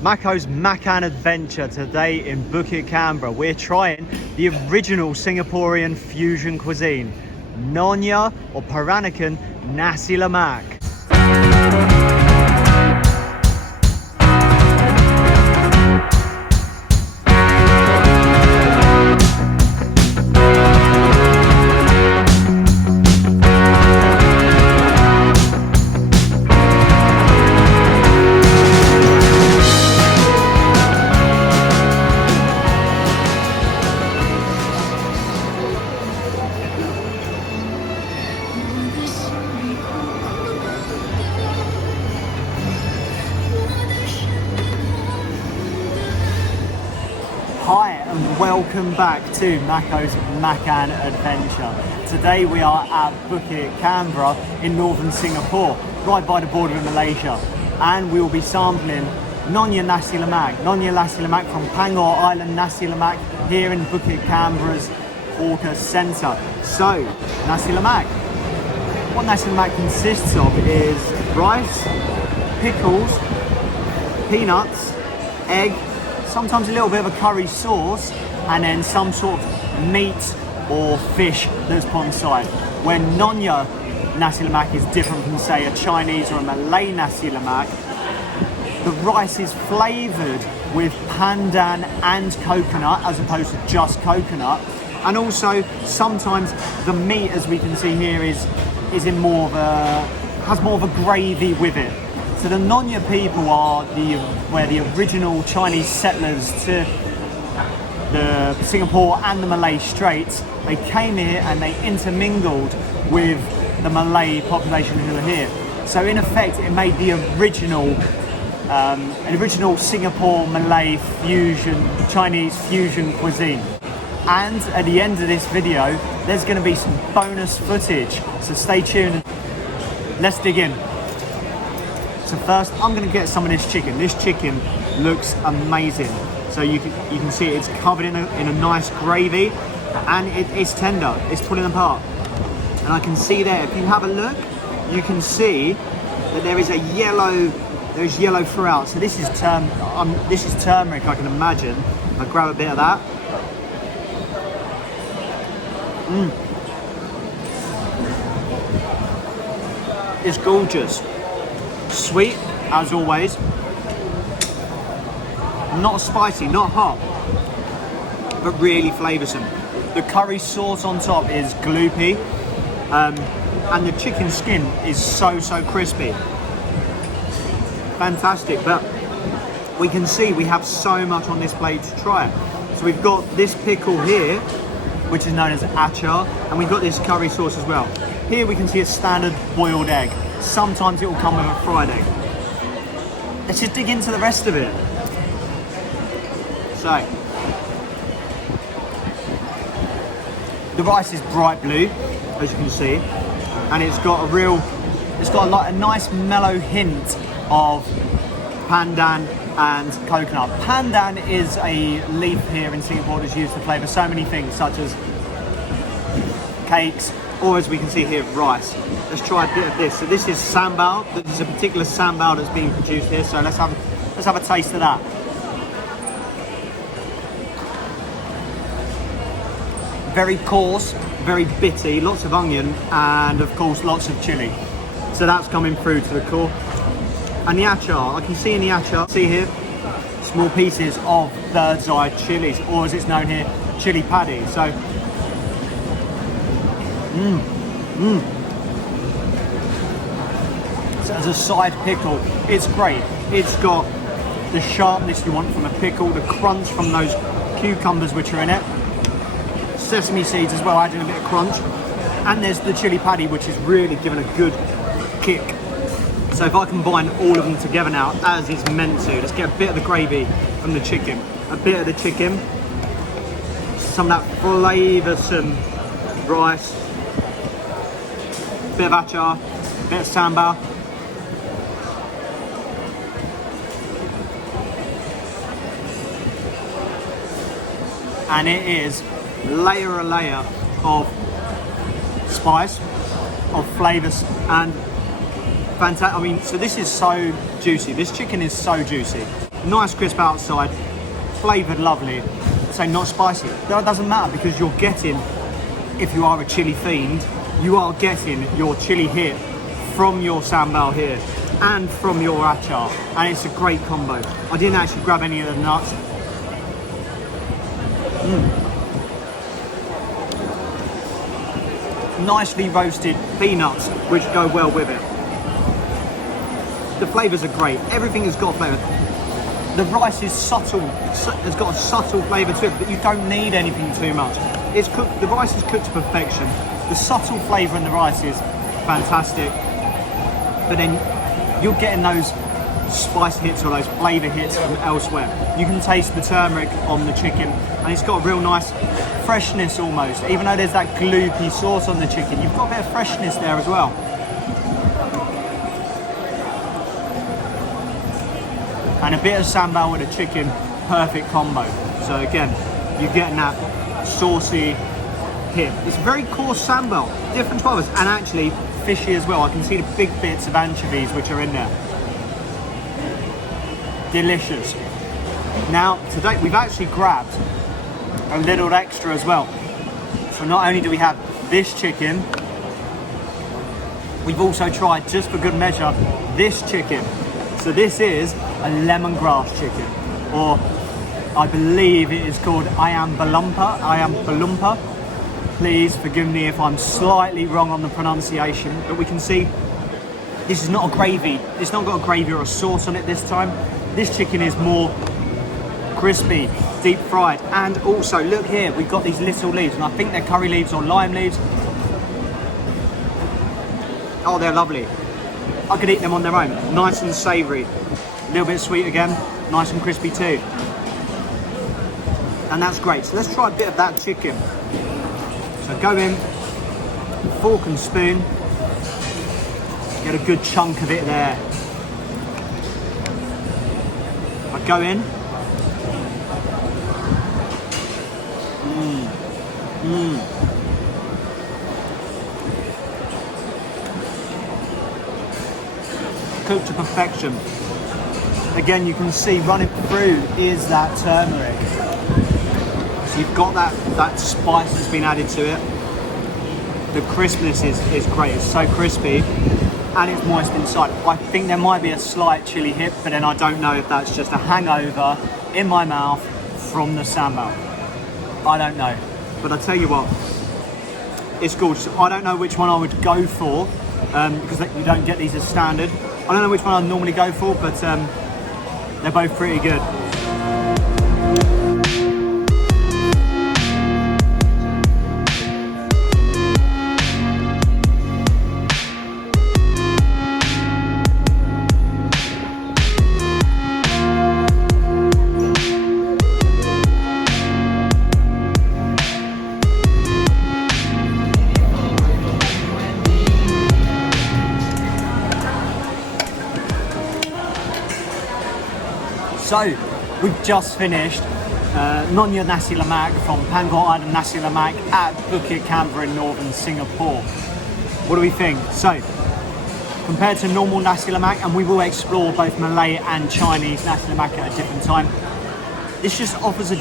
Mako's Makan adventure today in Bukit Canberra. We're trying the original Singaporean fusion cuisine, Nonya or Peranakan Nasi Lemak. Hi and welcome back to Mako's Makan adventure. Today we are at Bukit Canberra in northern Singapore, right by the border with Malaysia, and we will be sampling Nonya Nasi Lemak. Nonya Nasi Lemak from Pangkor Island Nasi Lemak here in Bukit Canberra's Hawker Centre. So, Nasi Lemak. What Nasi Lemak consists of is rice, pickles, peanuts, egg, sometimes a little bit of a curry sauce, and then some sort of meat or fish that's put on side. Where Nonya Nasi Lemak is different from, say, a Chinese or a Malay Nasi Lemak, the rice is flavoured with pandan and coconut as opposed to just coconut, and also sometimes the meat, as we can see here, is in more of a, has more of a gravy with it. So the Nonya people are where the original Chinese settlers to the Singapore and the Malay Straits. They came here and they intermingled with the Malay population who are here. So in effect, it made the original, an original Singapore Malay fusion, Chinese fusion cuisine. And at the end of this video, there's going to be some bonus footage. So stay tuned. Let's dig in. So first, I'm going to get some of this chicken. This chicken looks amazing. So you can see it's covered in a nice gravy, and it's tender. It's pulling apart, and I can see there. If you have a look, you can see that there is a yellow. There's yellow throughout. So this is turmeric. I can imagine. I'll grab a bit of that. It's gorgeous. Sweet, as always. Not spicy, not hot, but really flavoursome. The curry sauce on top is gloopy, and the chicken skin is so crispy. Fantastic, but we can see we have so much on this plate to try. So we've got this pickle here, which is known as achar, and we've got this curry sauce as well. Here we can see a standard boiled egg. Sometimes it will come with a fried egg. Let's just dig into the rest of it. So, the rice is bright blue, as you can see, and it's got a nice mellow hint of pandan and coconut. Pandan is a leaf here in Singapore that's used to flavour so many things, such as cakes, or as we can see here, rice. Let's try a bit of this. So this is sambal. There's a particular sambal that's being produced here. So let's have a taste of that. Very coarse, very bitty, lots of onion, and of course lots of chilli. So that's coming through to the core. And the achar, I can see in the achar, see here, small pieces of bird's eye chilies, or as it's known here, chili paddy. So, So as a side pickle, it's great. It's got the sharpness you want from a pickle, the crunch from those cucumbers which are in it, sesame seeds as well, adding a bit of crunch, and there's the chili paddy, which is really giving a good kick. So if I combine all of them together now, as is meant to, let's get a bit of the gravy from the chicken, a bit of the chicken, some of that flavoursome rice, a bit of achar, a bit of sambal. And it is layer of spice, of flavours, and fantastic. I mean, so this is so juicy. This chicken is so juicy. Nice crisp outside, flavoured lovely. So not spicy. That doesn't matter because you're getting, if you are a chili fiend, you are getting your chili hit from your sambal here and from your achar, and it's a great combo. I didn't actually grab any of the nuts. Nicely roasted peanuts which go well with it. The flavours are great. Everything has got flavour. The rice is subtle, has got a subtle flavour to it, but you don't need anything too much. It's cooked. The rice is cooked to perfection. The subtle flavour in the rice is fantastic, but then you're getting those spice hits or those flavour hits from elsewhere. You can taste the turmeric on the chicken, and it's got a real nice freshness almost. Even though there's that gloopy sauce on the chicken, you've got a bit of freshness there as well. And a bit of sambal with a chicken, perfect combo. So again, you're getting that saucy hit. It's very coarse sambal, different flavours, and actually fishy as well. I can see the big bits of anchovies which are in there. Delicious. Now today we've actually grabbed a little extra as well. So not only do we have this chicken, we've also tried, just for good measure, this chicken. So this is a lemongrass chicken, or I believe it is called Ayam Berempah. Please forgive me if I'm slightly wrong on the pronunciation, but we can see this is not a gravy. It's not got a gravy or a sauce on it this time. This chicken is more crispy, deep fried, and also look here, we've got these little leaves, and I think they're curry leaves or lime leaves. Oh, they're lovely. I could eat them on their own. Nice and savoury. A little bit sweet again, nice and crispy too. And that's great. So let's try a bit of that chicken. So go in, fork and spoon, get a good chunk of it there. I go in. Cooked to perfection. Again, you can see running through is that turmeric. So you've got that spice that's been added to it. The crispness is great. It's so crispy and it's moist inside. I think there might be a slight chili hit, but then I don't know if that's just a hangover in my mouth from the sambal. I don't know. But I tell you what, it's gorgeous. I don't know which one I would go for because you don't get these as standard. I don't know which one I'd normally go for, but they're both pretty good. So, we've just finished Nonya Nasi Lemak from Pangkor Island Nasi Lemak at Bukit Canberra in northern Singapore. What do we think? So, compared to normal Nasi Lemak, and we will explore both Malay and Chinese Nasi Lemak at a different time, this just offers a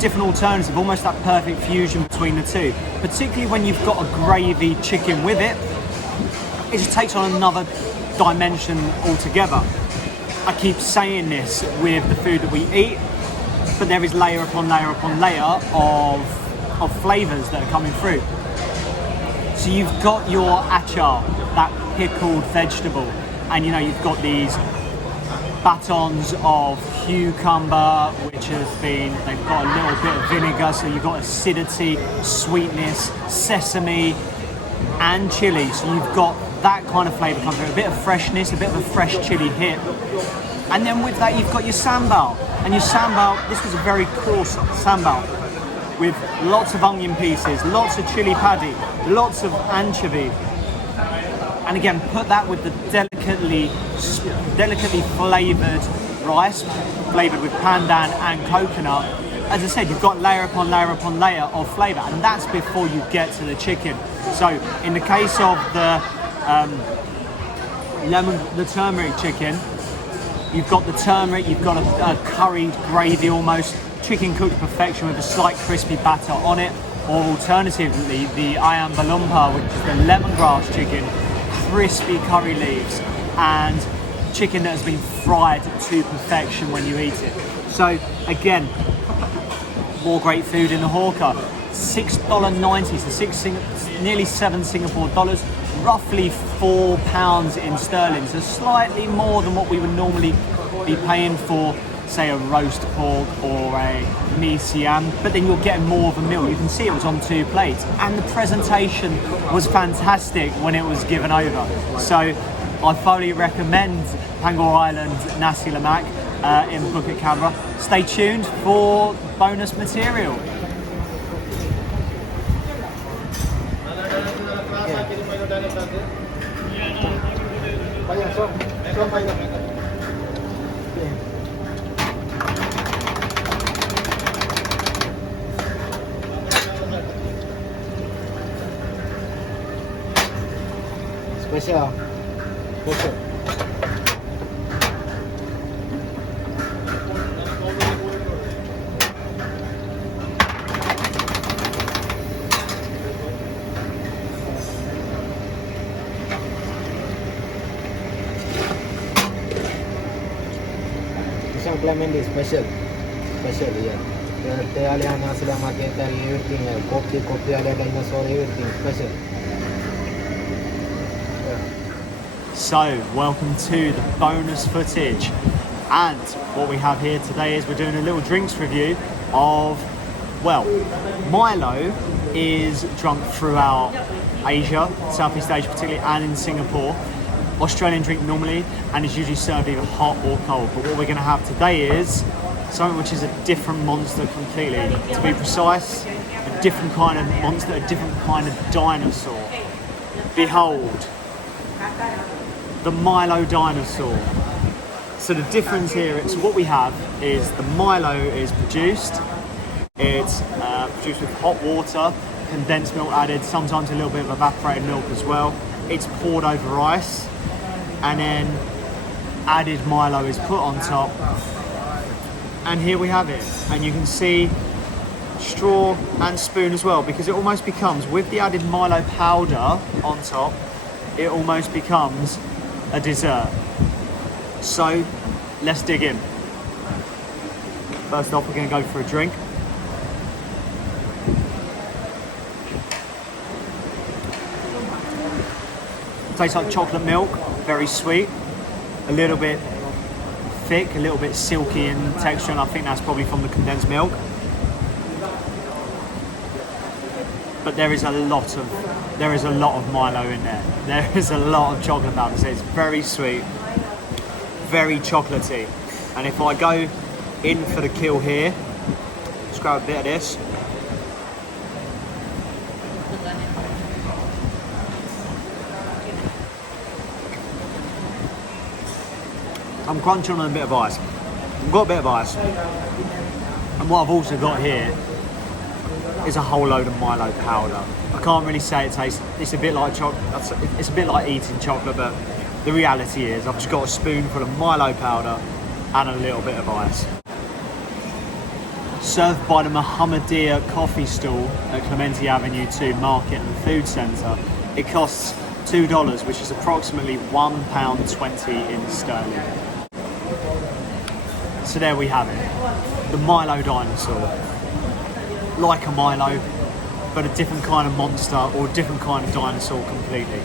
different alternative, almost that perfect fusion between the two. Particularly when you've got a gravy chicken with it, it just takes on another dimension altogether. I keep saying this with the food that we eat, but there is layer upon layer upon layer of flavours that are coming through. So you've got your achar, that pickled vegetable, and you've got these batons of cucumber, which they've got a little bit of vinegar, so you've got acidity, sweetness, sesame, and chili. So you've got that kind of flavour coming through, a bit of freshness, a bit of a fresh chili hit. And then with that you've got your sambal. And your sambal, this was a very coarse sambal with lots of onion pieces, lots of chili paddy, lots of anchovy. And again, put that with the delicately flavoured rice, flavoured with pandan and coconut. As I said, you've got layer upon layer upon layer of flavour, and that's before you get to the chicken. So in the case of the turmeric chicken, You've got the turmeric, you've got a curried gravy almost, chicken cooked to perfection with a slight crispy batter on it, or alternatively the Ayam Berempah, which is the lemongrass chicken, crispy curry leaves, and chicken that has been fried to perfection when you eat it. So again, more great food in the Hawker. $6.90, so nearly 7 Singapore dollars, roughly £4 in sterling, so slightly more than what we would normally be paying for, say, a roast pork or a mee siam, but then you're getting more of a meal. You can see it was on 2 plates, and the presentation was fantastic when it was given over. So I fully recommend Pangkor Island Nasi Lemak in Bukit Canberra. Stay tuned for bonus material. Special. Clementi special, yeah. The Ayam Nasi Lemak, everything, coffee, Milo Dinosaur, everything special. So, welcome to the bonus footage, and what we have here today is we're doing a little drinks review of, well, Milo is drunk throughout Asia, Southeast Asia particularly, and in Singapore. Australian drink normally, and it's usually served either hot or cold, but what we're going to have today is something which is a different monster completely. To be precise, a different kind of monster, a different kind of dinosaur. Behold, the Milo Dinosaur. So the difference here, so what we have is the Milo is produced, it's produced with hot water, condensed milk added, sometimes a little bit of evaporated milk as well. It's poured over ice, and then added Milo is put on top, and here we have it. And you can see straw and spoon as well, because it almost becomes, with the added Milo powder on top, it almost becomes a dessert. So let's dig in. First off, we're going to go for a drink. Tastes like chocolate milk, very sweet, a little bit thick, a little bit silky in texture, and I think that's probably from the condensed milk. But there is a lot of Milo in there. There is a lot of chocolate powder. So it's very sweet, very chocolatey. And if I go in for the kill here, let's grab a bit of this. I'm crunching on a bit of ice. I've got a bit of ice. And what I've also got here is a whole load of Milo powder. I can't really say it tastes, it's a bit like chocolate, it's a bit like eating chocolate, but the reality is I've just got a spoonful of Milo powder and a little bit of ice. Served by the Mohamadia Coffee Stall at Clementi Avenue 2 Market and Food Centre. It costs $2, which is approximately £1.20 in sterling. So there we have it, the Milo Dinosaur. Like a Milo, but a different kind of monster or a different kind of dinosaur completely.